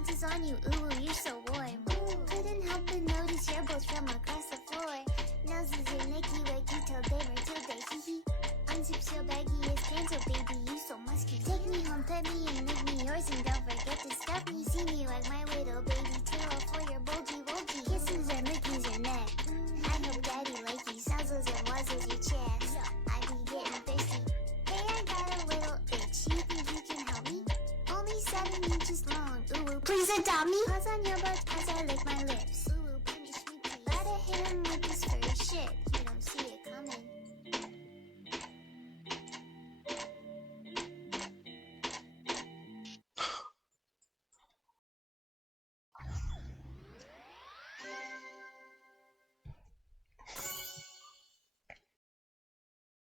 bounces on you, ooh, you're so warm. Couldn't help but notice your bones from across the floor. Noses are nicky wicky till they were till they hee hee. Unzips your baggy as pants, oh baby, you so musky. Take me home, pet me and make me yours, and don't forget to stuff me. See me like my little baby tail for your bulgy bulgy. Kisses and lickies your neck. I hope daddy likey nuzzles and wuzzles your chest. I be getting thirsty. Hey, I got a little itch. You think you can help me? Only 7 inches long. Ooh, please adopt me. Paws on your butt as I lick my lips.